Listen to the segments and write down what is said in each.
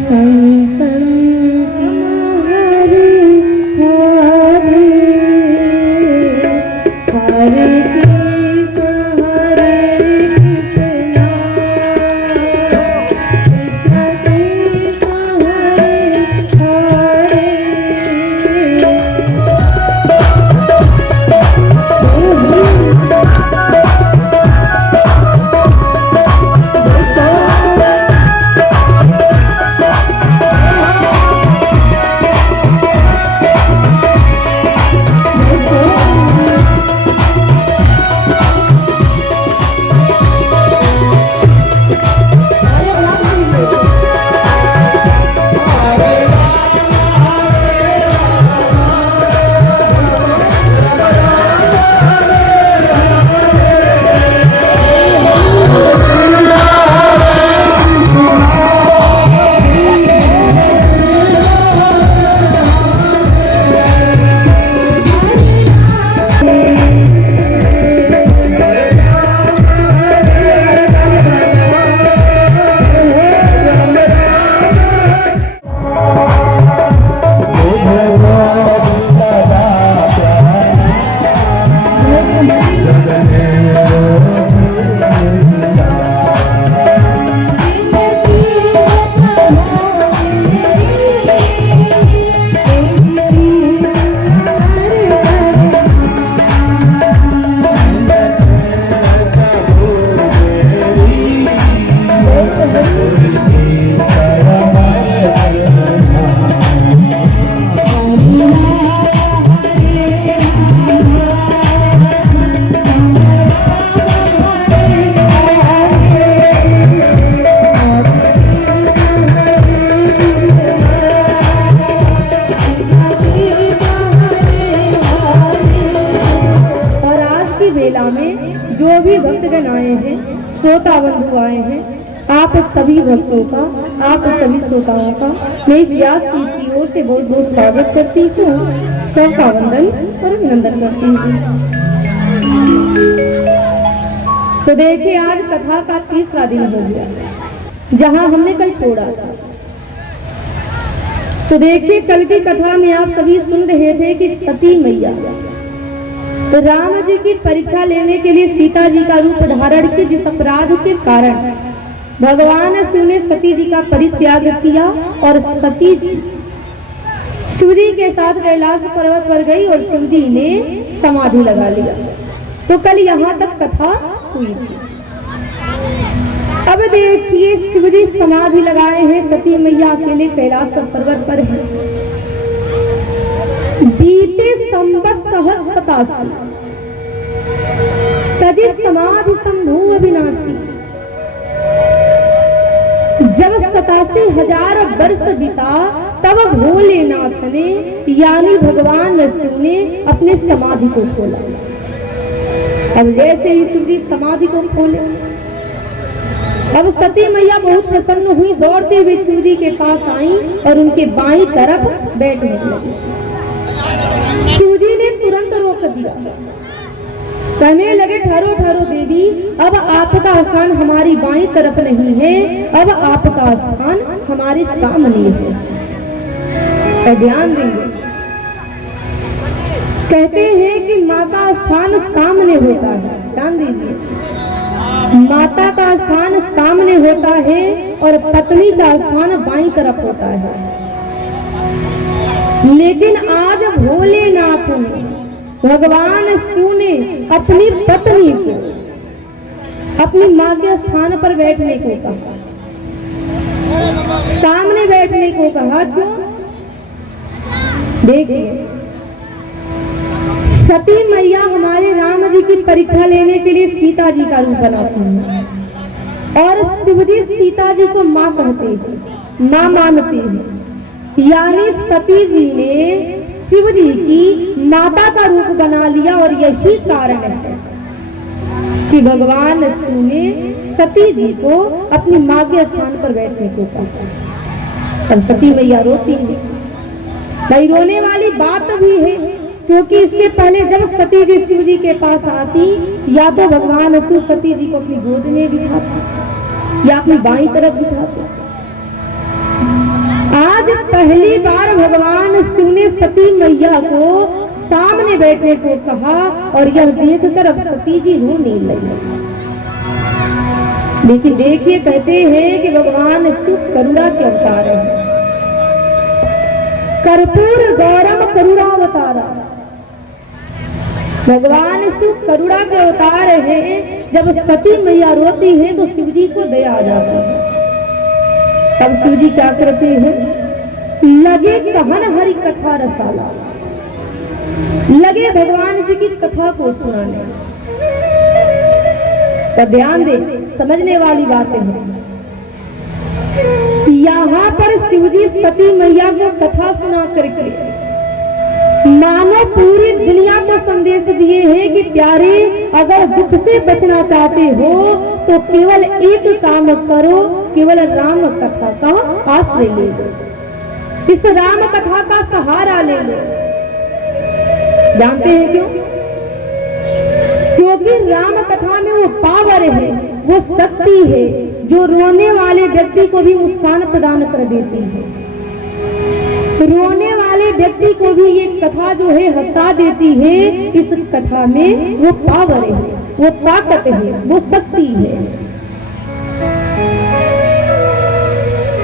कंकण हरे हरे हरे कृष्ण हरे कृष्ण कृष्ण कृष्ण हरे हरे जो भी भक्तगण आए हैं, श्रोता बंधु आए हैं, आप सभी भक्तों का, आप सभी श्रोताओं का मैं इस व्यास की ओर से बहुत बहुत स्वागत करती हूँ, सबका वंदन और अभिनंदन करती हूँ। तो देखिए, आज कथा का तीसरा दिन हो गया, जहाँ हमने कल छोड़ा था। तो देखिए, कल की कथा में आप सभी सुन रहे थे कि सती मैया तो राम जी की परीक्षा लेने के लिए सीता जी का रूप धारण किए, जिस अपराध के कारण भगवान शिव ने सती जी का परित्याग किया और सती जी शिव जी के साथ कैलाश पर्वत पर गई और शिव जी ने समाधि लगा लिया। तो कल यहाँ तक कथा हुई थी। अब देखिए, शिव जी समाधि लगाए हैं, सती मैया अकेले कैलाश पर्वत पर है। बीते संवत सहस्रतासी तदि समाधि संभू अविनाशी। जब 87,000 वर्ष बीता, तब भोलेनाथ ने यानी भगवान शिव ने अपने समाधि को खोला। अब जैसे ही शिव जी समाधि को खोले, अब सती मैया बहुत प्रसन्न हुई, दौड़ते हुए शिव जी के पास आई और उनके बाईं तरफ बैठने लगी। शिव जी ने तुरंत रोक दिया, कहने लगे, ठहरो ठहरो देवी, अब आपका स्थान हमारी बाईं तरफ नहीं है, अब आपका स्थान हमारे सामने है। तो ध्यान देंगे, कहते हैं कि माँ का स्थान सामने होता है। ध्यान दीजिए, माता का स्थान सामने होता है और पत्नी का स्थान बाईं तरफ होता है। लेकिन आज भोलेनाथ ने, भगवान शिव ने अपनी पत्नी को अपनी मां के स्थान पर बैठने को कहा, सामने बैठने को कहा। क्यों? देखिए, सती मैया हमारे राम जी की परीक्षा लेने के लिए सीता जी का रूप बनाती है और शिव जी सीता जी को मां कहते हैं, मां मानते हैं। यानी सती जी ने शिव जी की माता का रूप बना लिया और यही कारण है कि भगवान शिव ने सती जी को अपनी मां के स्थान पर बैठने को कहा। तब सती मैया रोती है। भाई, रोने वाली बात भी है, क्योंकि इसके पहले जब सती जी शिव जी के पास आती, या तो भगवान शिव सती जी को अपनी गोद में बिठाते या अपनी बाईं तरफ बिठाते। पहली बार भगवान शिव ने सती मैया को सामने बैठने को कहा और यह देखकर अब सती जी रोने लगी। लेकिन देखिए कहते हैं कि भगवान शिव करुणा के अवतार हैं। कर्पूर गौरम करुणावतारा, भगवान शिव करुणा के अवतार हैं। जब सती मैया रोती है तो शिव जी को दया आ जाती है। तब शिव जी क्या करते हैं, लगे कहन हरि कथा रसाला, लगे भगवान जी की कथा को सुनाने। तो ध्यान दे, समझने वाली बातें हैं। यहाँ पर शिवजी सती मैया को कथा सुना करके मानो पूरी दुनिया को संदेश दिए हैं कि प्यारे, अगर दुख से बचना चाहते हो तो केवल एक काम करो, केवल राम कथा का आश्रय ले लो, इस राम कथा का सहारा ले लो। जानते हैं क्यों? क्योंकि राम कथा में वो पावर है, वो शक्ति है जो रोने वाले व्यक्ति को भी मुस्कान प्रदान कर देती है। रोने वाले व्यक्ति को भी ये कथा जो है हंसा देती है। इस कथा में वो पावर है, वो ताकत है, वो शक्ति है।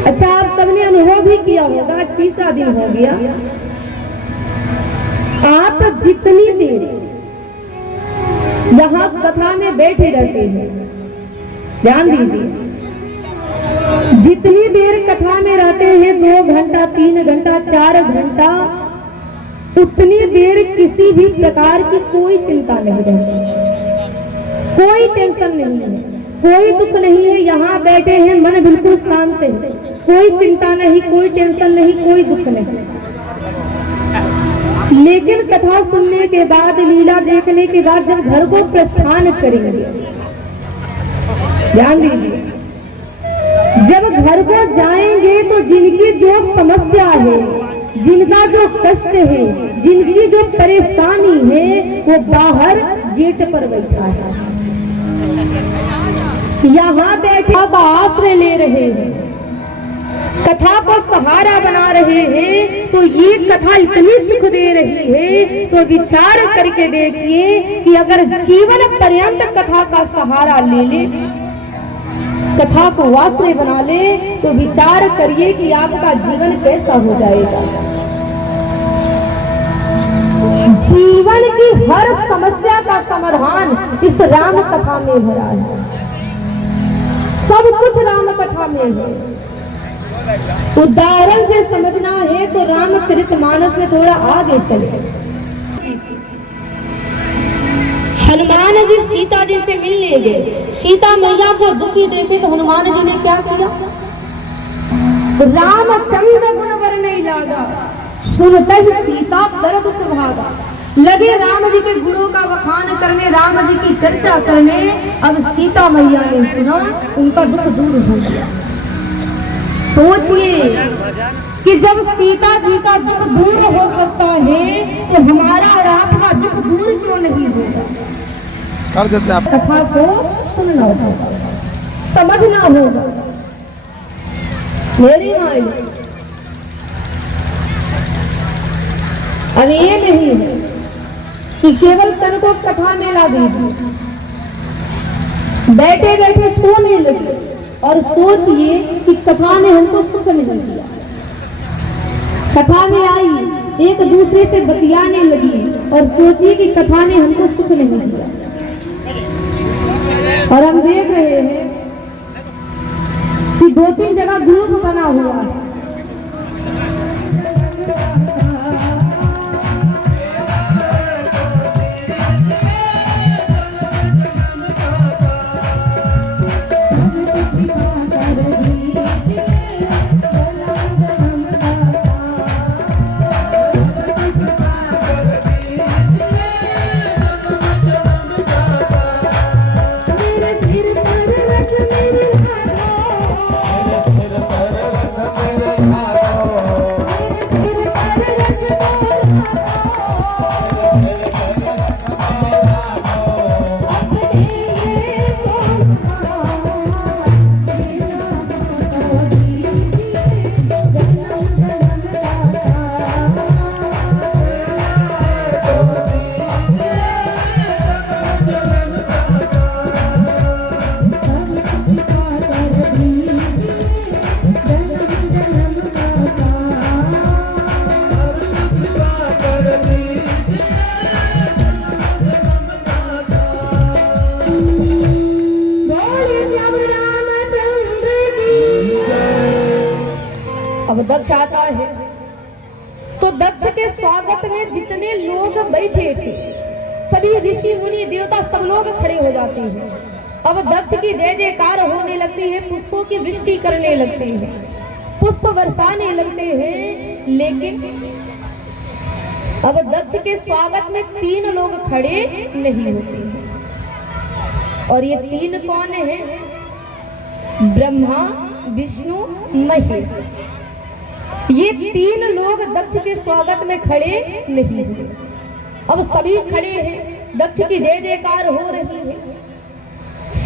अच्छा, आप सबने अनुभव भी किया होगा, तीसरा दिन हो गया। आप जितनी देर यहाँ कथा में बैठे रहते हैं, ध्यान दीजिए, जितनी देर कथा में रहते हैं, 2 घंटा, 3 घंटा, 4 घंटा, उतनी देर किसी भी प्रकार की कोई चिंता नहीं रहती, कोई टेंशन नहीं है, कोई दुख नहीं है। यहाँ बैठे हैं, मन बिल्कुल शांत है, कोई चिंता नहीं, कोई टेंशन नहीं, कोई दुख नहीं। लेकिन कथा सुनने के बाद, लीला देखने के बाद जब घर को प्रस्थान करेंगे, ध्यान दीजिए, जब घर को जाएंगे तो जिनकी जो समस्या है, जिनका जो कष्ट है, जिनकी जो परेशानी है, वो बाहर गेट पर बैठा है। यहाँ बैठा का आश्रय ले रहे हैं, कथा को सहारा बना रहे हैं। तो ये कथा इतनी सुख दे रही है, तो विचार करके देखिए कि अगर जीवन पर्यंत कथा का सहारा ले ले, कथा को आश्रय बना ले, तो विचार करिए कि आपका जीवन कैसा हो जाएगा। जीवन की हर समस्या का समाधान इस राम कथा में भरा है, सब कुछ राम कथा में है। उदाहरण से समझना है तो रामचरितमानस में थोड़ा आगे चले। हनुमान जी सीता जी से मिलने गए, सीता मैया को दुखी देखे तो हनुमान जी ने क्या किया, रामचंद्र गुण वर नहीं लागा, सुनते ही सीता दर्द से भागा। लगे राम जी के गुणों का बखान करने, राम जी की चर्चा करने। अब सीता मैया ने सुना, उनका दुख दूर हो गया। सोचिए कि जब सीता जी का दुख दूर हो सकता है तो हमारा और आपका दुख दूर क्यों नहीं होगा। कर देते आप। कथा को सुनना होगा, समझना होगा। मेरी माई, अब ये नहीं है कि केवल तन को कथा में ला दीजिए, बैठे बैठे सोने लगे और सोचिए कि कथा ने हमको सुख नहीं दिया। कथा में आई, एक दूसरे से बतियाने लगी और सोचिए कि कथा ने हमको सुख नहीं दिया। और हम देख रहे हैं कि 2-3 जगह ग्रुप बना हुआ है। अब दक्ष आता है तो दक्ष के स्वागत में जितने लोग बैठे थे सभी ऋषि मुनि देवता सब लोग खड़े हो जाते हैं। अब दक्ष की जय जयकार होने लगती है, पुष्पों की वृष्टि करने लगते हैं, पुष्प बरसाने लगते हैं। लेकिन अब दक्ष के स्वागत में 3 लोग खड़े नहीं होते हैं। और ये 3 कौन हैं? ब्रह्मा, विष्णु, महेश। ये 3 लोग दक्ष के स्वागत में खड़े नहीं हुए। अब सभी खड़े हैं, दक्ष की जय जयकार हो रही है,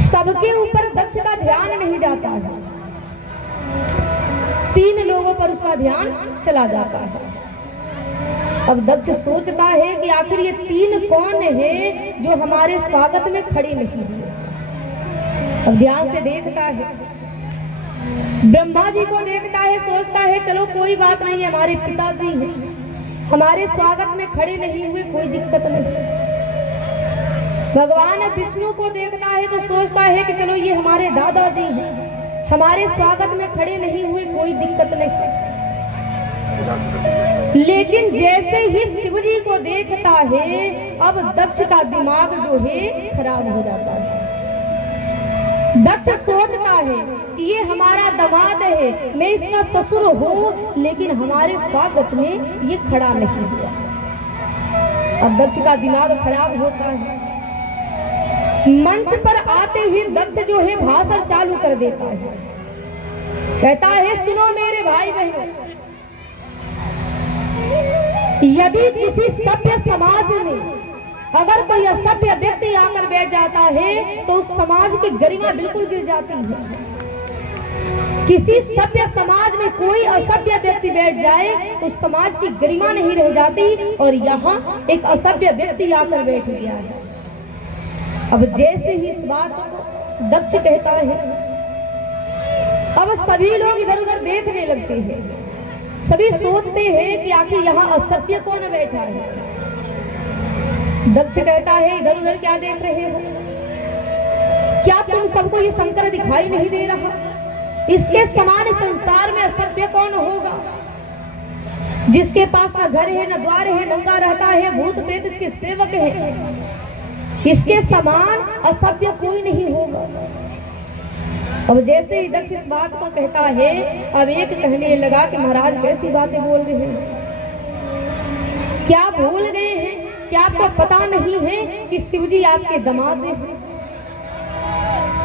सबके ऊपर दक्ष का ध्यान नहीं जाता है, 3 लोगों पर उसका ध्यान चला जाता है। अब दक्ष सोचता है कि आखिर ये 3 कौन है जो हमारे स्वागत में खड़े नहीं हुए। अब ध्यान से देखता है, ब्रह्मा जी को देखता है, सोचता है चलो कोई बात नहीं, हमारे पिताजी हैं, हमारे स्वागत में खड़े नहीं हुए, कोई दिक्कत नहीं। भगवान विष्णु को देखता है तो सोचता है कि चलो ये हमारे दादाजी हैं, हमारे स्वागत में खड़े नहीं हुए, कोई दिक्कत नहीं। लेकिन जैसे ही शिव जी को देखता है अब दक्ष का दिमाग जो है खराब हो जाता है। दक्ष सोचता है कि ये हमारा दामाद है, मैं इसका ससुर हूँ, लेकिन हमारे स्वागत में ये खड़ा नहीं हुआ। अब दक्ष का दिमाग खराब होता है। मंच पर आते ही दक्ष जो है भाषण चालू कर देता है, कहता है सुनो मेरे भाई बहनों, यदि किसी सभ्य समाज में अगर कोई असभ्य व्यक्ति आकर बैठ जाता है तो उस समाज की गरिमा बिल्कुल गिर जाती है। किसी सभ्य समाज में कोई असभ्य व्यक्ति बैठ जाए तो समाज की गरिमा नहीं रह जाती, और यहाँ एक असभ्य व्यक्ति आकर बैठ गया है। अब जैसे ही इस बात को दक्ष कहता है, अब सभी लोग इधर उधर देखने लगते हैं, सभी सोचते हैं कि आखिर यहाँ असभ्य कौन बैठा है। दक्ष कहता है इधर उधर क्या देख रहे हो, क्या तुम सबको ये शंकर दिखाई नहीं दे रहा? इसके समान संसार में असभ्य कौन होगा, जिसके पास न घर है न द्वार है, नंगा रहता है, भूत प्रेत इसके सेवक है, इसके समान असभ्य कोई नहीं होगा। अब जैसे ही दक्ष इस बात को कहता है, अब एक कहने लगा कि महाराज कैसी बातें बोल रहे हैं, क्या भूल गए हैं, क्या आपको पता नहीं है कि शिव जी आपके दामाद हैं?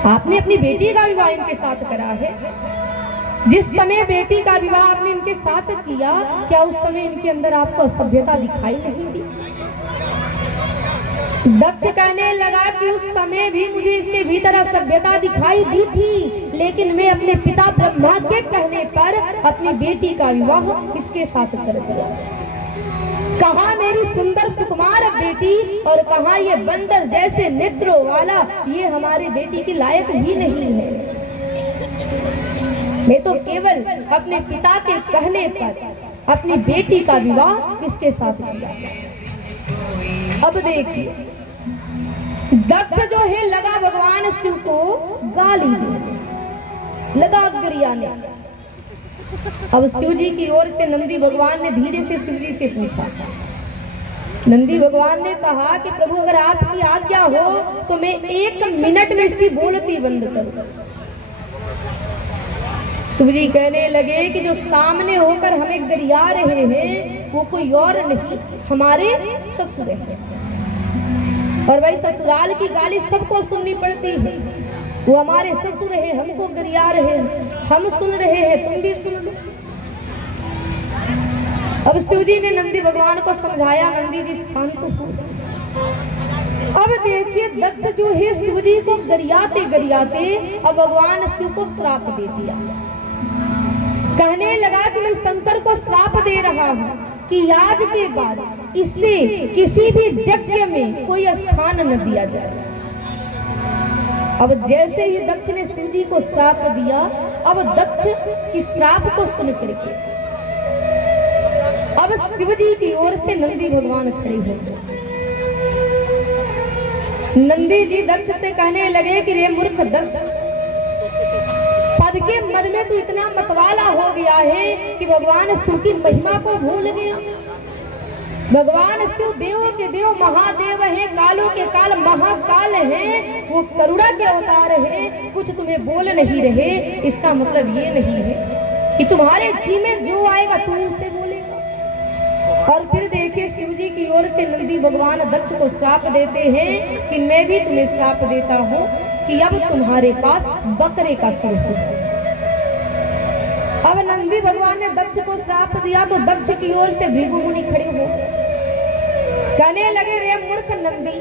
आपने अपनी बेटी का विवाह इनके साथ करा है। जिस समय बेटी का विवाह आपने इनके साथ किया, क्या उस समय इनके अंदर आपको असभ्यता दिखाई नहीं दी? दक्ष कहने लगा कि उस समय भी मुझे इसके भीतर असभ्यता दिखाई दी थी, लेकिन मैं अपने पिता ब्रह्मा के कहने पर अपनी बेटी का विवाह इसके साथ कर दिया। कहाँ मेरी सुंदर सुकुमार बेटी और कहाँ ये बंदर जैसे नेत्रों वाला ये हमारी बेटी की लायक ही नहीं है। मैं तो केवल अपने पिता के कहने पर अपनी बेटी का विवाह किसके साथ किया। अब देखिए दक्ष जो है लगा भगवान शिव को गाली दे, लगा गरियाने। अब शिव जी की ओर से नंदी भगवान ने धीरे से शिव जी से पूछा। नंदी भगवान ने कहा कि प्रभु अगर आपकी आज्ञा हो तो मैं 1 मिनट में इसकी बोलती बंद करूं। शिव जी कहने लगे कि जो सामने होकर हमें गरिया रहे हैं वो कोई और नहीं, हमारे ससुर हैं। और भाई ससुराल की गाली सबको सुननी पड़ती है। वो हमारे ससुर है, हमको गरिया रहे हैं, हम सुन रहे हैं, तुम भी सुन लो। अब शिव जी ने नंदी भगवान को समझाया, नंदी जी शांत हो। अब देखिए दक्ष जो है शिव जी को गरियाते गरियाते अब भगवान शिव को श्राप दे दिया। कहने लगा कि मैं शंकर को श्राप दे रहा हूँ कि आज के बाद इसे किसी भी यज्ञ में कोई स्थान न दिया जाए। अब जैसे ही दक्ष ने शिव जी को श्राप दिया, अब दक्ष इस श्राप को सुन करके अब शिव जी की ओर से नंदी भगवान खड़े हो गए। नंदी जी दक्ष से कहने लगे कि रे मूर्ख दक्ष, सबके मन में तो इतना मतवाला हो गया है कि भगवान शिव की महिमा को भूल गया। भगवान शिव देवों के देव महादेव हैं, कालों के काल महाकाल हैं, वो करुणा के अवतार हैं। कुछ तुम्हें बोल नहीं रहे, इसका मतलब ये नहीं है कि तुम्हारे जी में जो आएगा तुम उनसे बोलेगा। और फिर देखिए शिव जी की ओर से नंदी भगवान दक्ष को श्राप देते हैं कि मैं भी तुम्हें श्राप देता हूँ कि अब तुम्हारे पास बकरे का सिर होगा। अब नंदी भगवान ने दक्ष को श्राप दिया तो दक्ष की ओर से भृगु मुनि खड़े हो कहने लगे, रे मूर्ख नंदी,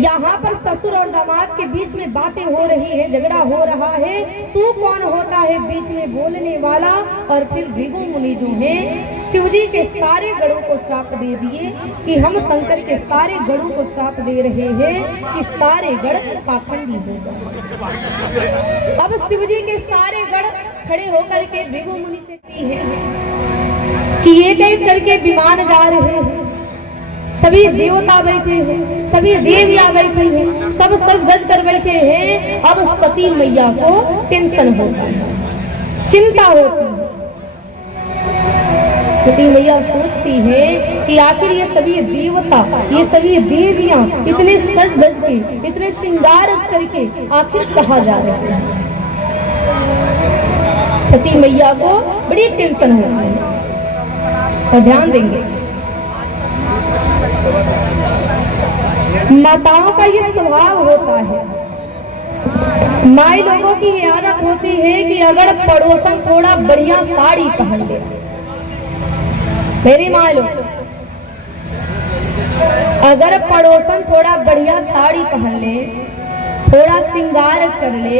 यहाँ पर ससुर और दामाद के बीच में बातें हो रही है, झगड़ा हो रहा है, तू कौन होता है बीच में बोलने वाला। और फिर भृगु मुनि जो है शिव जी के सारे गणों को श्राप दे दिए कि हम शंकर के सारे गणों को श्राप दे रहे हैं कि सारे गण पाखंडी हो गए। अब शिव जी के सारे गण खड़े होकर के भृगु मुनि से कहती है कि ये कई करके विमान जा रहे हैं, सभी देवता बैठे हैं, सभी देवियां बैठी हैं, सब गज कर बैठे हैं। अब सती मैया को टेंशन होता है, चिंता होती है। सती मैया सोचती है कि आखिर ये सभी देवता, ये सभी देवियां इतने सज धज के, इतने श्रृंगार करके आखिर कहाँ जा रहे हैं। सती मैया को बड़ी टेंशन होती है। और ध्यान देंगे माताओं का ये स्वभाव होता है, माई लोगों की ये आदत होती है कि अगर पड़ोसन थोड़ा बढ़िया साड़ी पहन ले, मेरी माई लोग अगर पड़ोसन थोड़ा बढ़िया साड़ी पहन ले, थोड़ा श्रृंगार कर ले,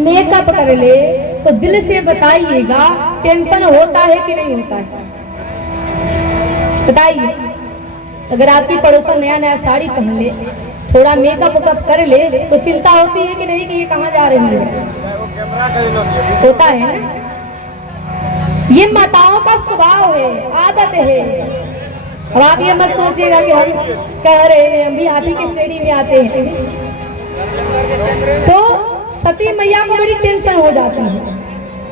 मेकअप कर ले, तो दिल से बताइएगा टेंशन होता है कि नहीं होता है? बताइए। अगर आपकी पड़ोसन नया नया साड़ी पहन ले, थोड़ा मेकअप कर ले, तो चिंता होती है कि नहीं कि ये कहाँ जा रही है? होता है ना? ये माताओं का स्वभाव है, आदत है। अब आप ये मत सोचिएगा कि हम कह रहे हैं, हम भी आप ही की श्रेणी में आते हैं। तो सती मैया को बड़ी टेंशन हो जाती है,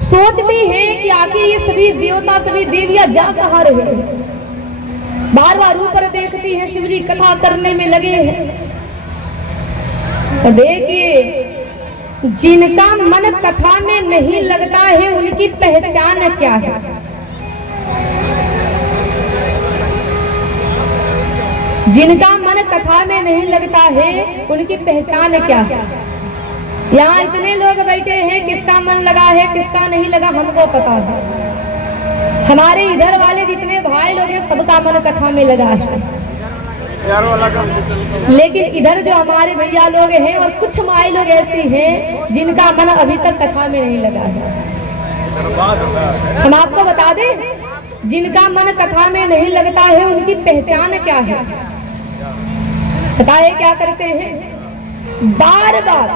सोचती है कि आखिर ये सभी देवता, सभी देवियां जा कहाँ रहे हैं। बार बार ऊपर देखती है, शिव जी कथा करने में लगे हैं। तो देखिए, जिनका मन कथा में नहीं लगता है उनकी पहचान क्या है? जिनका मन कथा में नहीं लगता है उनकी पहचान क्या है? यहाँ इतने लोग बैठे हैं, किसका मन लगा है किसका नहीं लगा हमको पता है। हमारे इधर वाले जितने भाई लोग हैं सबका मन कथा में लगा है, लेकिन इधर जो हमारे भैया लोग हैं और कुछ माई लोग ऐसी हैं जिनका मन अभी तक कथा में नहीं लगा है। हम आपको बता दें, जिनका मन कथा में नहीं लगता है उनकी पहचान क्या है? बताए क्या करते हैं? बार बार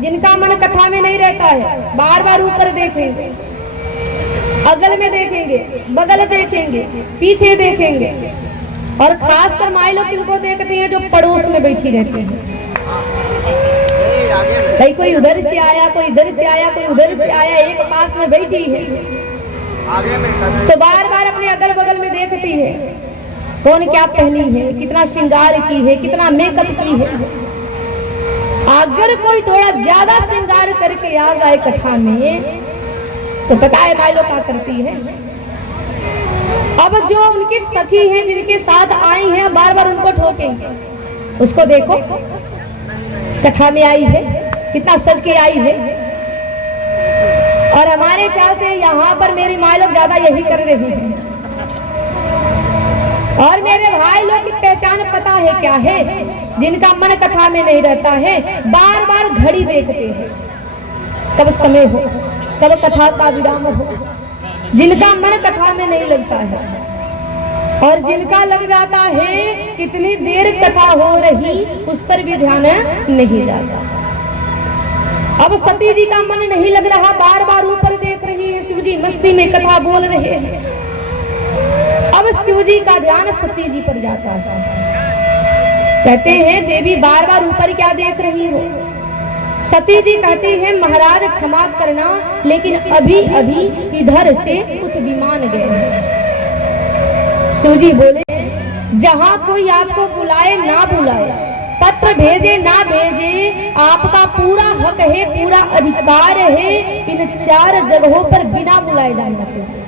जिनका मन कथा में नहीं रहता है, बार बार ऊपर देखेंगे, अगल में देखेंगे, बगल देखेंगे, पीछे देखेंगे। और खासकर माई लोग किनको देखती हैं? जो पड़ोस में बैठी रहती हैं। भाई कोई उधर से आया, कोई इधर से आया, कोई उधर से आया, एक पास में बैठी है तो बार बार अपने अगल बगल में देखती है कौन क्या पहनी है, कितना श्रृंगार की है, कितना मेकअप की है। अगर कोई थोड़ा ज्यादा श्रृंगार करके आ जाए कथा में तो पता है माई लोग क्या करती है? अब जो उनकी सखी हैं जिनके साथ आई हैं बार बार उनको ठोकेंगे। उसको देखो कथा में आई है, कितना सज के आई है। और हमारे ख्याल से यहाँ पर मेरी माई लोग ज्यादा यही कर रही है। और मेरे भाई लोग की पहचान पता है क्या है? जिनका मन कथा में नहीं रहता है बार बार घड़ी देखते हैं, कब समय हो, कब कथा का विराम हो। जिनका मन कथा में नहीं लगता है और जिनका लग जाता है कितनी देर कथा हो रही उस पर भी ध्यान नहीं जाता। अब सती जी का मन नहीं लग रहा, बार बार ऊपर देख रही है, शिव जी मस्ती में कथा बोल रहे हैं। अब शिव जी का ध्यान सती जी पर जाता है। कहते हैं देवी बार बार ऊपर क्या देख रही हो? सती जी कहती है महाराज क्षमा करना, लेकिन अभी अभी इधर से कुछ विमान गए हैं। शिव जी बोले जहां कोई आपको बुलाए ना बुलाए, पत्र भेजे ना भेजे, आपका पूरा हक है, पूरा अधिकार है इन 4 जगहों पर बिना बुलाए जाना चाहिए।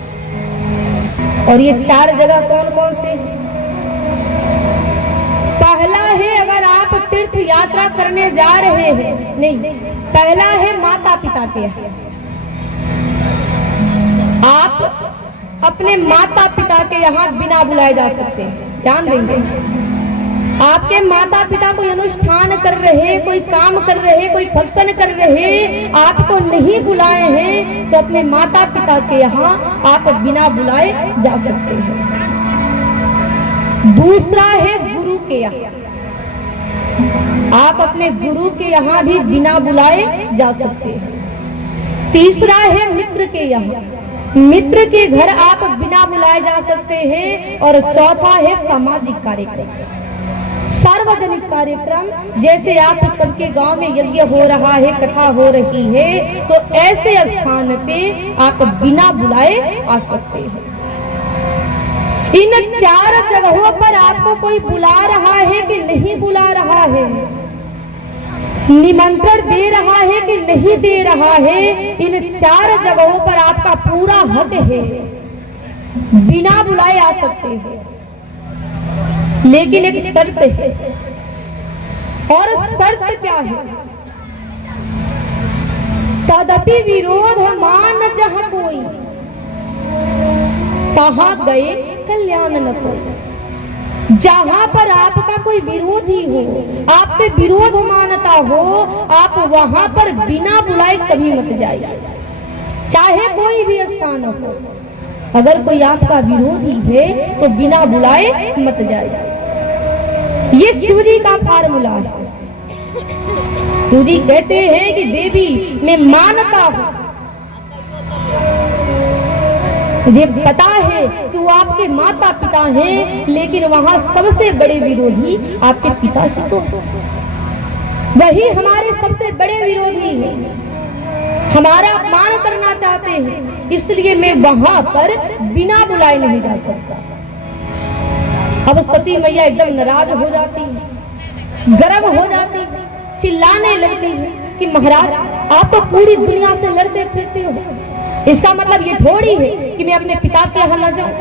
और ये 4 जगह कौन कौन से? पहला है अगर आप तीर्थ यात्रा करने जा रहे हैं, नहीं, पहला है माता पिता के यहाँ। आप अपने माता पिता के यहाँ बिना बुलाए जा सकते हैं। ध्यान देंगे, आपके माता पिता कोई अनुष्ठान कर रहे, कोई काम कर रहे, कोई फंक्शन कर रहे, आपको नहीं बुलाए हैं, तो अपने माता पिता के यहाँ आप बिना बुलाए जा सकते हैं। दूसरा है गुरु के यहाँ, आप अपने गुरु के यहाँ भी बिना बुलाए जा सकते हैं। तीसरा है मित्र के यहाँ, मित्र के घर आप बिना बुलाए जा सकते हैं। और चौथा है सामाजिक कार्यक्रम, सार्वजनिक कार्यक्रम, जैसे आप सबके गांव में यज्ञ हो रहा है, कथा हो रही है, तो ऐसे स्थान पे आप बिना बुलाए आ सकते हैं। इन 4 जगहों पर आपको कोई बुला रहा है कि नहीं बुला रहा है, निमंत्रण दे रहा है कि नहीं दे रहा है, इन 4 जगहों पर आपका पूरा हक है, बिना बुलाए आ सकते हैं। लेकिन एक शर्त है, और शर्त क्या है? तदपि विरोध मान जहां कोई, तहां गए कल्याण न कोई। जहां पर आपका कोई विरोधी हो, आपसे विरोध मानता हो, आप वहां पर बिना बुलाए कभी मत जाइए, चाहे कोई भी स्थान हो। अगर कोई आपका विरोधी है तो बिना बुलाए मत जाइए। ये शिव जी का फार्मूला है। शिव जी कहते हैं कि देवी मैं मानता हूं, मुझे पता है कि वो आपके माता पिता हैं, लेकिन वहां सबसे बड़े विरोधी आपके पिता ही तो, वही हमारे सबसे बड़े विरोधी हैं, हमारा अपमान करना चाहते हैं, इसलिए मैं वहां पर बिना बुलाए नहीं जा सकता। अब सती मैया एकदम नाराज हो जाती है, गर्म हो जाती है, चिल्लाने लगती है कि महाराज आप तो पूरी दुनिया से लड़ते फिरते हो, इसका मतलब ये थोड़ी है कि मैं अपने पिता के यहाँ न जाऊं।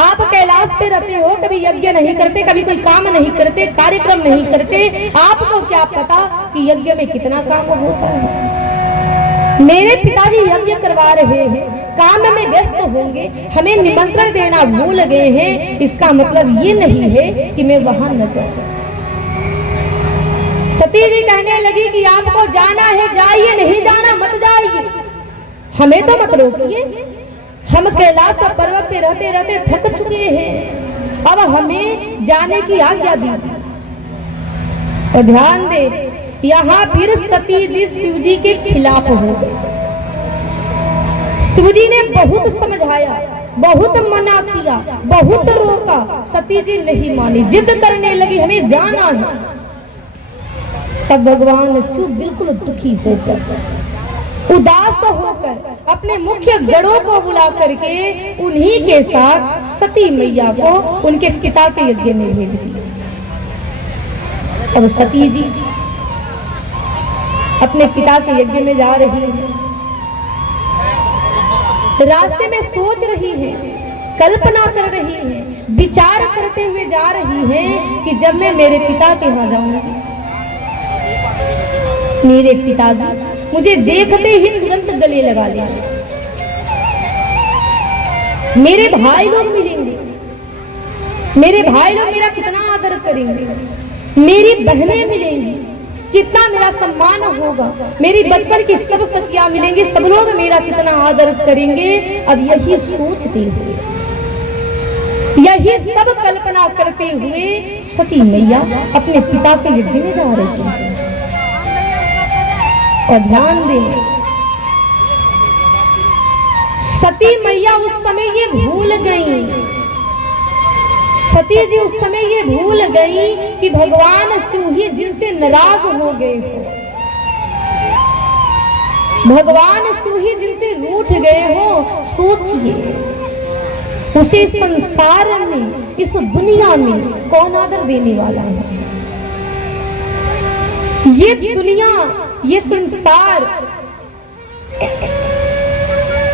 आप कैलाश पे रहते हो, कभी यज्ञ नहीं करते, कभी कोई काम नहीं करते, कार्यक्रम नहीं करते, आपको क्या पता कि यज्ञ में कितना काम होता है। मेरे पिताजी यज्ञ करवा रहे हैं, काम में व्यस्त होंगे, हमें निमंत्रण देना भूल गए हैं, इसका मतलब ये नहीं है कि मैं वहां न जाऊं। सती जी कहने लगी कि आपको जाना है जाइए, नहीं जाना मत जाइए, हमें तो मत रोकिए, हम कैलाश पर्वत पे रहते रहते थक चुके हैं, अब हमें जाने की आज्ञा दीजिए। तो ध्यान दे, यहाँ फिर सती जी शिव जी के खिलाफ हो गए। शिव जी ने बहुत समझाया, बहुत मना किया, बहुत रोका, सती जी नहीं मानी, जिद करने लगी हमें जाना है। तब भगवान शिव बिल्कुल दुखी होकर, उदास होकर अपने मुख्य गणों को बुला करके उन्हीं के साथ सती मैया को उनके पिता के यज्ञ में भेज दिया। अब सती जी अपने पिता के यज्ञ में जा रही है, रास्ते में सोच रही है, कल्पना कर रही है, विचार करते हुए जा रही है कि जब मैं मेरे पिता के यहाँ जाऊंगी, मेरे पिताजी मुझे देखते ही तुरंत गले लगा लेंगे, मेरे भाई लोग मिलेंगे, मेरे भाई लोग मेरा कितना आदर करेंगे, मेरी बहनें मिलेंगी, कितना मेरा सम्मान होगा, मेरी बचपन की सब सखियां मिलेंगी, सब लोग मेरा कितना आदर करेंगे। अब यही सोचते हुए, यही सब कल्पना करते हुए सती मैया अपने पिता के यज्ञ में जा रही है। और ध्यान दें, सती मैया उस समय ये भूल गई, सती जी उस समय ये भूल गई कि भगवान शिव ही जिनसे नाराज हो गए थे, भगवान सूही जिनसे रूठ गए हो, सोचिए उसे संसार में, इस दुनिया में कौन आदर देने वाला है? ये दुनिया, ये संसार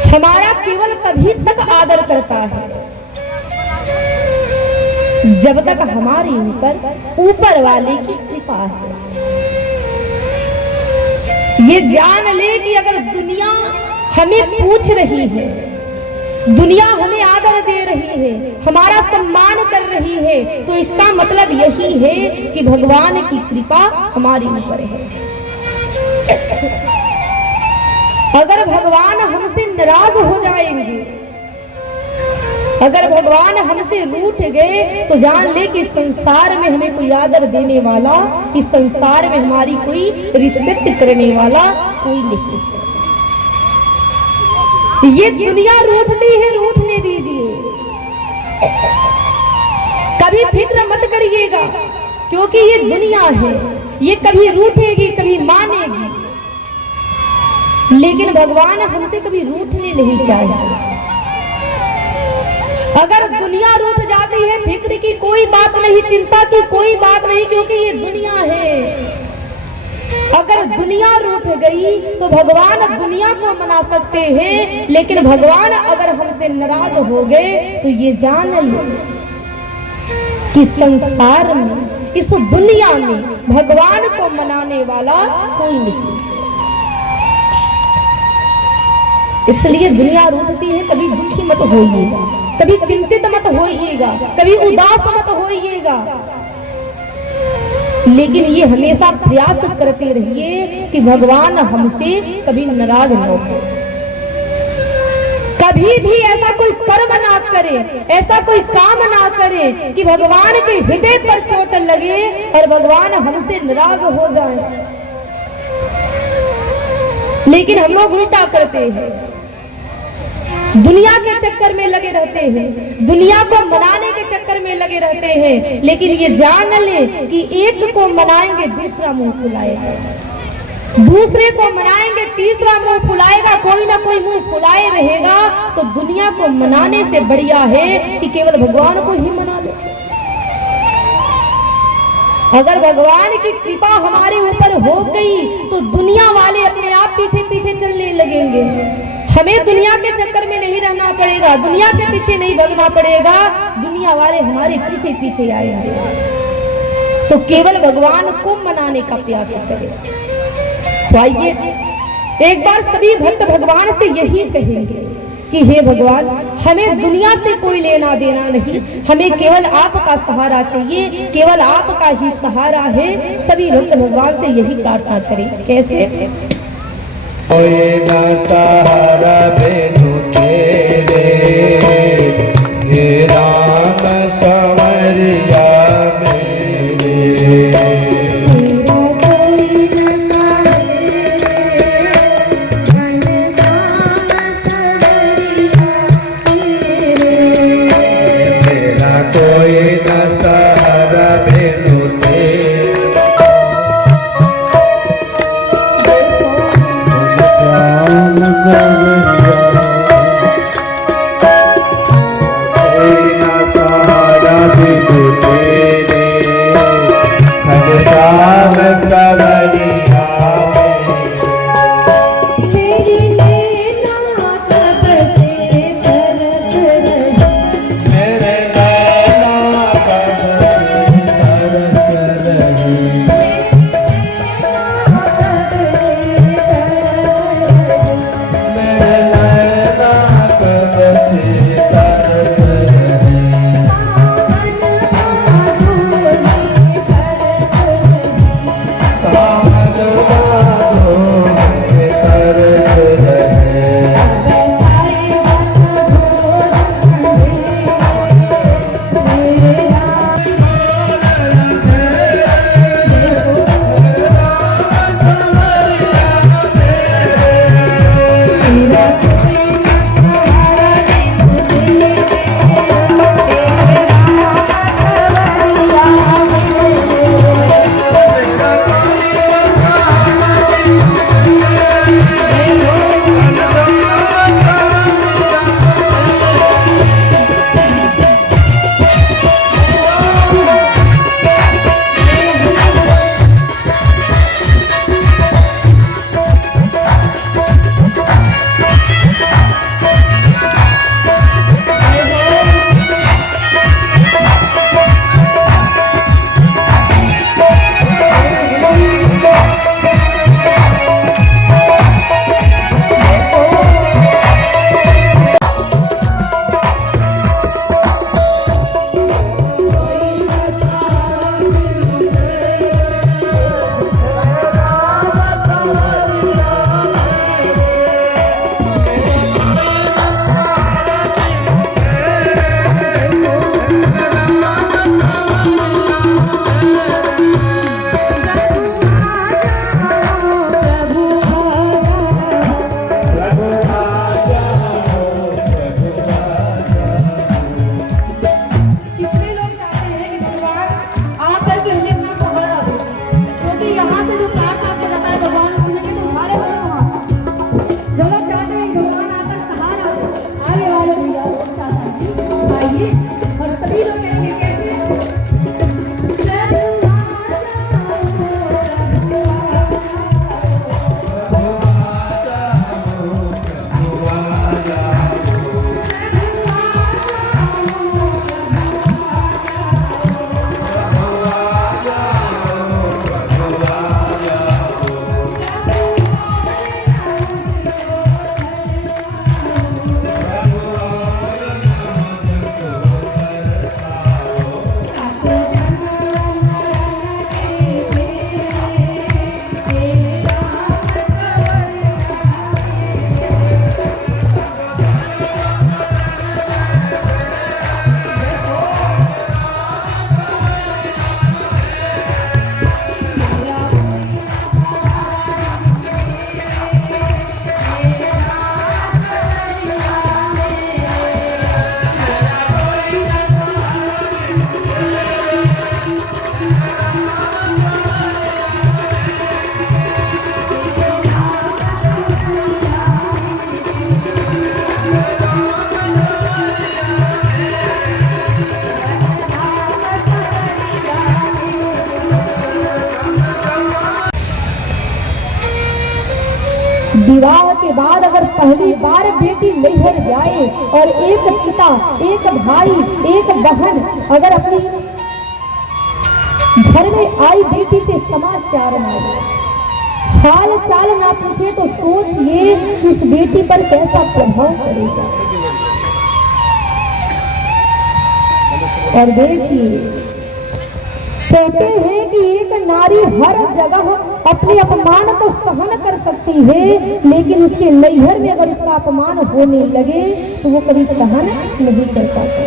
हमारा केवल तभी तक आदर करता है जब तक हमारे ऊपर वाले की कृपा है। ये जान ले कि अगर दुनिया हमें पूछ रही है, दुनिया हमें आदर दे रही है, हमारा सम्मान कर रही है, तो इसका मतलब यही है कि भगवान की कृपा हमारे ऊपर है। अगर भगवान हमसे नाराज हो जाएंगे, अगर भगवान हमसे रूठ गए, तो जान ले कि संसार में हमें कोई आदर देने वाला, इस संसार में हमारी कोई रिस्पेक्ट करने वाला कोई नहीं है। ये दुनिया रूठती है, रूठने दीजिए, कभी फिक्र मत करिएगा, क्योंकि ये दुनिया है, ये कभी रूठेगी कभी मानेगी, लेकिन भगवान हमसे कभी रूठने नहीं चाहिए। अगर दुनिया रूठ जाती है, फिक्र की कोई बात नहीं, चिंता की कोई बात नहीं, क्योंकि ये दुनिया है। अगर दुनिया रूठ गई तो भगवान दुनिया को मना सकते हैं, लेकिन भगवान अगर हमसे नाराज हो गए तो ये जान लो कि संसार में, इस दुनिया में भगवान को मनाने वाला कोई नहीं। इसलिए दुनिया रूठती है, कभी दुखी मत होइएगा, कभी चिंतित मत होइएगा, कभी उदास मत होइएगा, लेकिन ये हमेशा प्रयास करते रहिए कि भगवान हमसे कभी नाराज न हो। कभी भी ऐसा कोई कर्म ना करे, ऐसा कोई काम ना करे कि भगवान के हृदय पर चोट लगे और भगवान हमसे नाराज हो जाए। लेकिन हम लोग उल्टा करते हैं, दुनिया के चक्कर में लगे रहते हैं, दुनिया को मनाने के चक्कर में लगे रहते हैं, लेकिन ये जान ले कि एक को मनाएंगे दूसरा मुंह फुलाएगा, दूसरे को मनाएंगे तीसरा मुंह फुलाएगा, कोई ना कोई मुंह फुलाए रहेगा। तो दुनिया को मनाने से बढ़िया है कि केवल भगवान को ही मना लो। अगर भगवान की कृपा हमारे ऊपर हो गई तो दुनिया वाले अपने आप पीछे पीछे चलने लगेंगे। हमें दुनिया के चक्कर में नहीं रहना पड़ेगा, दुनिया के पीछे नहीं भागना पड़ेगा, दुनिया वाले हमारे पीछे पीछे आएंगे। तो केवल भगवान को मनाने का प्रयास करें। तो आइए एक बार सभी भक्त भगवान से यही कहेंगे कि हे भगवान, हमें दुनिया से कोई लेना देना नहीं, हमें केवल आपका सहारा चाहिए, केवल आपका ही सहारा है। सभी भक्त भगवान से यही प्रार्थना करें। कैसे? कोई ना सहारा बिनु तेरे, हे राम संवरिया मेरे। मेरा कोई ना सहारा बिनु तेरे, राम संवरिया विवाह के बाद अगर पहली बार बेटी नैहर जाए और एक पिता, एक भाई, एक बहन अगर अपनी घर में आई बेटी से समाचार मांगे, हाल चाल ना पूछे, तो सोचिए उस बेटी पर कैसा प्रभाव पड़ेगा। और देखिए, कहते हैं कि एक नारी हर जगह अपने अपमान को सहन कर सकती है, लेकिन उसके नैहर में अगर उसका अपमान होने लगे तो वो कभी सहन नहीं कर पाता।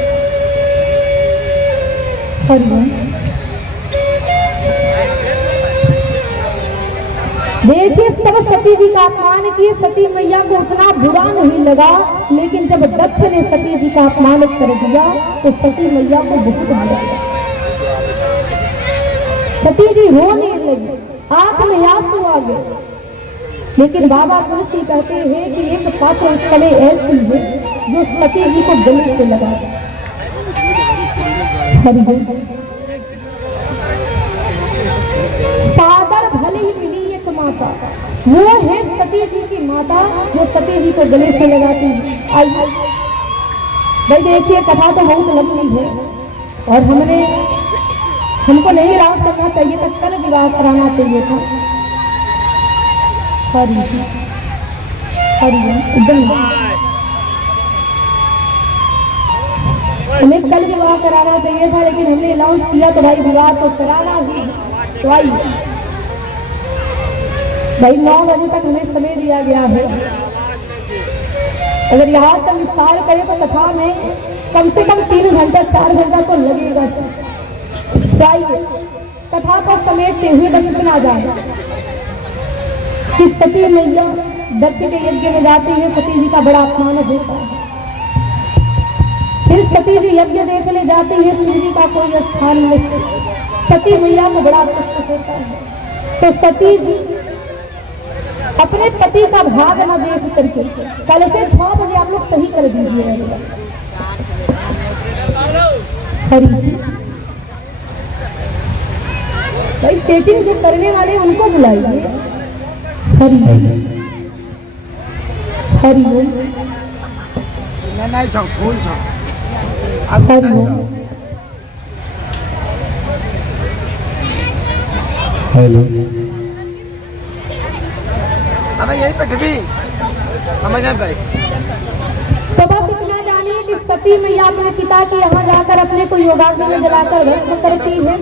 देखिए, सब सती जी का अपमान किए, सती मैया को उतना बुरा नहीं लगा, लेकिन जब दक्ष ने सती जी का अपमान कर दिया तो सती मैया को बहुत बुरा लगा। सती जी रोने लगी, आंख में आंसू आ गए। लेकिन बाबा तुलसी कहते हैं कि एक पात्र उस समय ऐसी है जो सती जी को गले से लगा दे। सादर भले ही मिली एक माता, वो है सती जी की माता जो सती जी को गले से लगाती है। आइए भाई, देखिए कथा तो बहुत लंबी है और हमको नहीं राज करना चाहिए था, कल विवाह कराना चाहिए था। एकदम हमें कल विवाह कराना चाहिए था, लेकिन हमने अनाउंस किया तो भाई विवाह तो कराना ही। तो आइए भाई, 9 बजे तक हमें समय दिया गया है। अगर यहाँ तक विस्तार करें तो कथा में कम से कम 3 घंटा 4 घंटा तो लगेगा। चाहिए कथा को समेटते हुए दक्ष आ जाए कि सती मैया दक्ष के यज्ञ में जाती है, सती जी का बड़ा अपमान होता है। फिर सती जी यज्ञ देखने जाती है, शिव जी का कोई स्थान नहीं, सती मैया को बड़ा कष्ट होता है। तो सती जी अपने पति का भाग न देख करके कल से 6 बजे आप लोग सही कर दीजिए। भाई सेटिंग जो करने वाले उनको बुलाइए। हरि हरि हेलो, यही पे टिपी तो बस इतना जानिए कि सती मैया अपने पिता के यहाँ जाकर अपने को योगाग्नि में जलाकर भस्म करती है।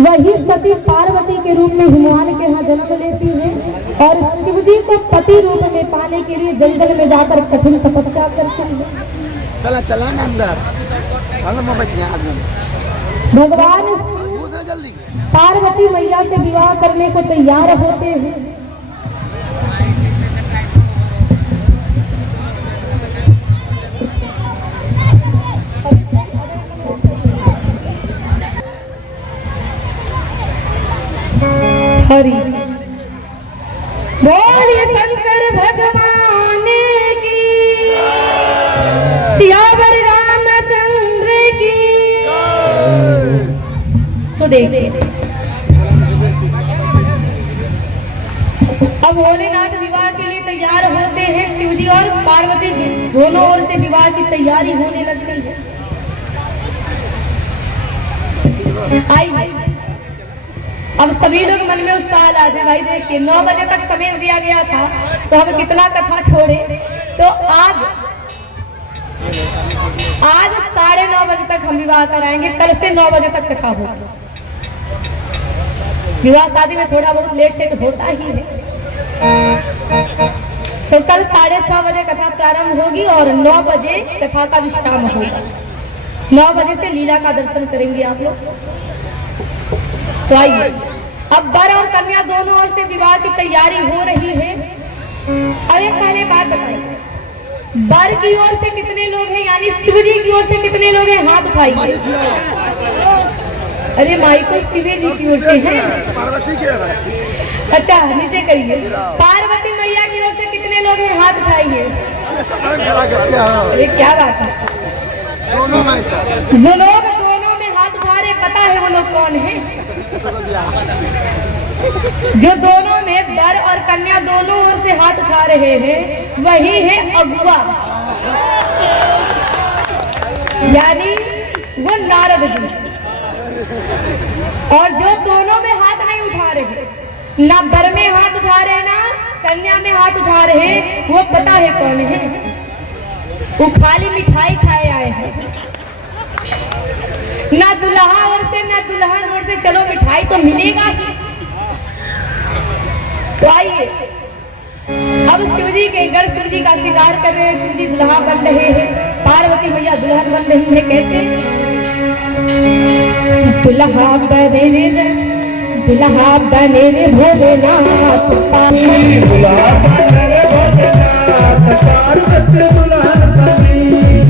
वही सती पार्वती के रूप में हिमवान के यहाँ जन्म लेती है और शिवजी को पति रूप में पाने के लिए जंगल में जाकर कठिन तपस्या करती है। चला चला ना अंदर, भगवान जल्दी पार्वती मैया से विवाह करने को तैयार होते हैं। हरि बोलिए शंकर भगवान की, सियावर रामचंद्र की। तो देखिए, अब भोलेनाथ विवाह के लिए तैयार होते हैं। शिवजी और पार्वती जी दोनों ओर से विवाह की तैयारी होने लगती है। आइए अब सभी लोग मन में उत्साह लाते। भाई देखिए, 9 बजे तक समय दिया गया था तो हम कितना कथा छोड़े। तो आज 9:30 बजे तक हम विवाह कराएंगे। कल से 9 बजे तक कथा होगी। विवाह शादी में थोड़ा बहुत लेट सेट होता ही है। तो कल 6:30 बजे कथा प्रारंभ होगी और 9 बजे कथा का विश्राम होगा। 9 बजे से लीला का दर्शन करेंगे आप लोग। तो आइए, अब वर और कन्या दोनों ओर से विवाह की तैयारी हो रही है। और एक पहले बात बताइए, वर की ओर से कितने लोग हैं, यानी शिवजी की ओर से कितने लोग हैं? हाथ उठाइए। अरे माई को शिवजी की ओर से है। अच्छा नीचे करिए। पार्वती मैया की ओर से कितने लोग हैं? हाथ उठाइए। अरे क्या बात है, जो लोग दोनों में हाथ उठा रहे पता है वो लोग कौन है? जो दोनों में वर और कन्या दोनों ओर से हाथ उठा रहे हैं वही है अगुआ, यानी वो नारद जी। और जो दोनों में हाथ नहीं उठा रहे, ना वर में हाथ उठा रहे ना कन्या में हाथ उठा रहे, वो पता है कौन है? वो खाली मिठाई खाए आए हैं। ना दुल्हा और से ना दुल्हन और से, चलो मिठाई तो मिलेगा ही। तो आइए अब शिव जी के घर शिव जी का श्रृंगार कर रहे हैं, शिव जी दुल्हा बन रहे हैं, पार्वती मैया दुल्हन बन रही है। कैसे? दुल्हा बने रे भोलेनाथ, दुल्हा बने रे भोलेनाथ, पार्वती दुल्हन बनी।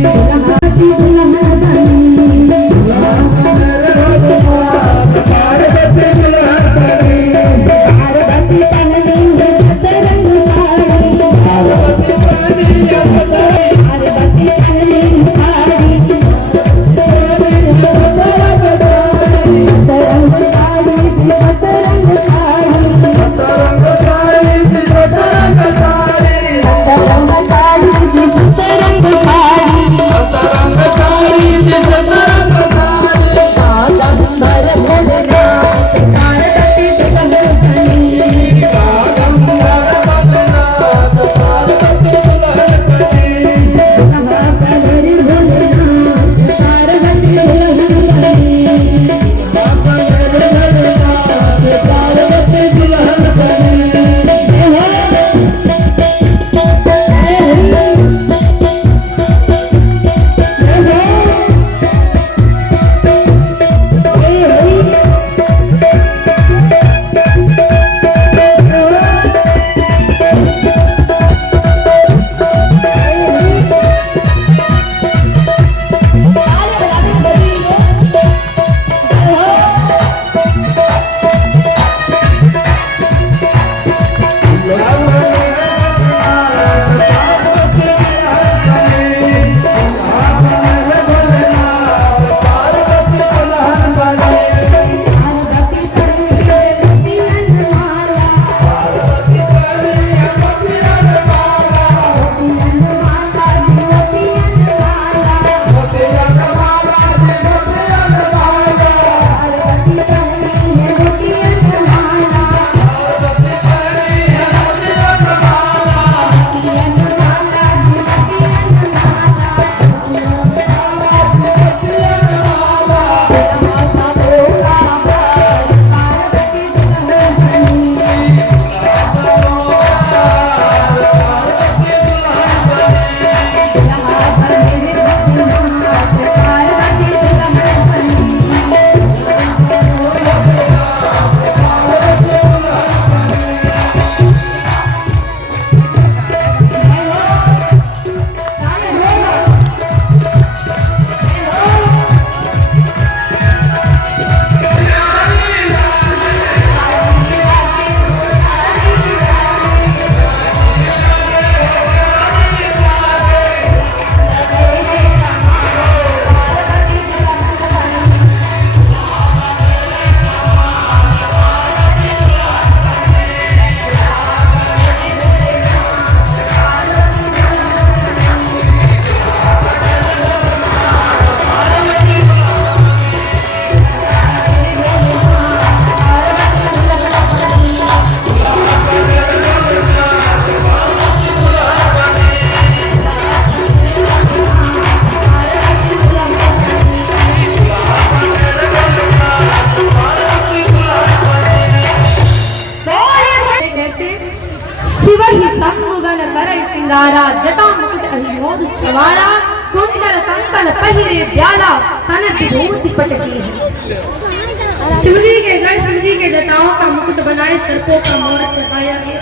दुल्हा दुल्हन बनी, दुल्हा बने रे भोलेनाथ, पार्वती दुल्हन बनी। पार्वती बनी सतरंग साड़ी, पार्वती बनी सतरंग, पार्वती बनी साड़ी, सिंगारा जटा मुकुट अहिमोद सवारा कुंडल कंकन पहिरे ब्याला तन विभूति पटकी है। शिवजी के घर शिवजी के जटाओं का मुकुट बनाए सर्पों का मोर चढ़ाया गया।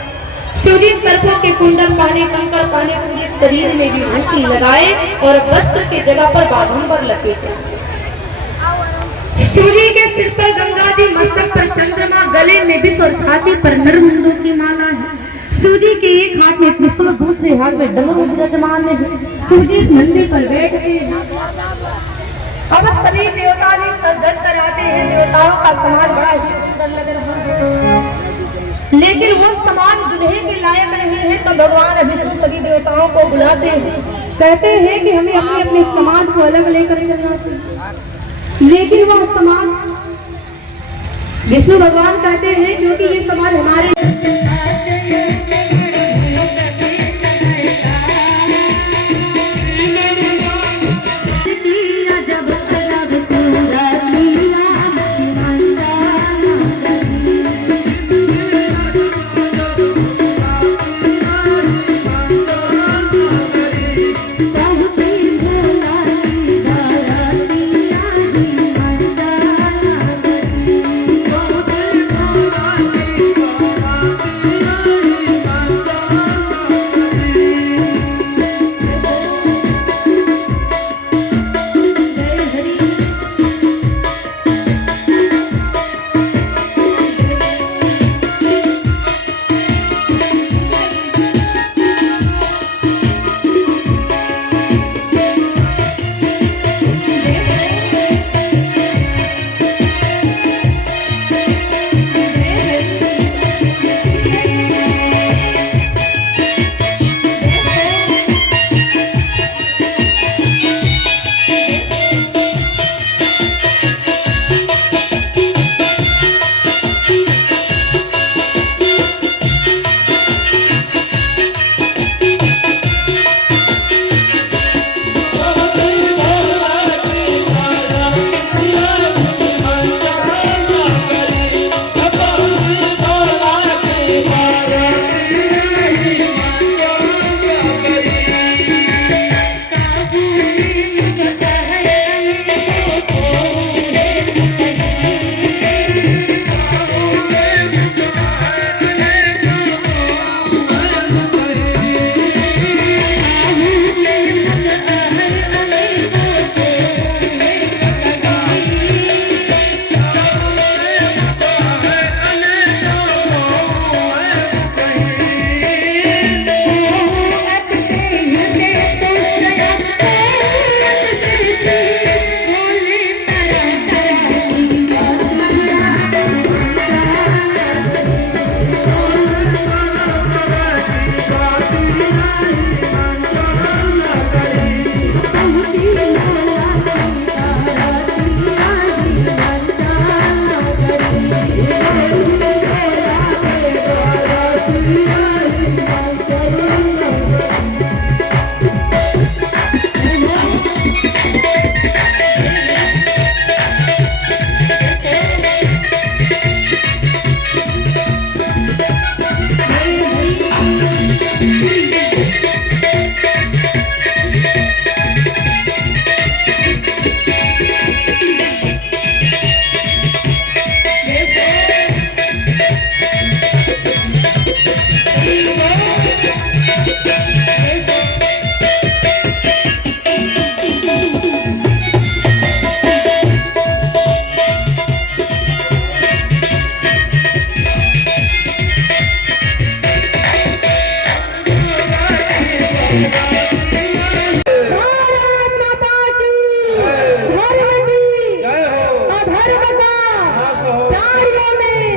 शिवजी सर्पों के कुंडल पाने कंकड़ पाने पूरे शरीर में विभूति लगाए और वस्त्र की जगह पर बाघंबर लपेटे। शिवजी के सिर पर गंगा जी, मस्तक पर चंद्रमा, गले में विष और छाती पर नरमुंडों की माला है। शिवजी के एक हाथ में त्रिशूल, दूसरे हाथ में डमरू विराजमान है। शिवजी नंदी पर बैठ गए। अब सभी देवता भी सज धज कर आते हैं। देवताओं का समाज बड़ा ही सुंदर लग रहा है। लेकिन वो समाज दुल्हे के लायक नहीं है। तो भगवान विष्णु सभी देवताओं को बुलाते हैं, कहते हैं कि हमें अपने अपने समाज को अलग लेकर चलना चाहिए। लेकिन वह समाज, विष्णु भगवान कहते हैं क्योंकि ये समाज हमारे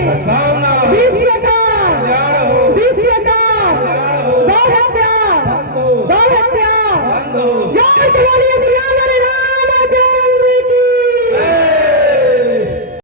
सद्भावना, विश्व का कल्याण हो, विश्व का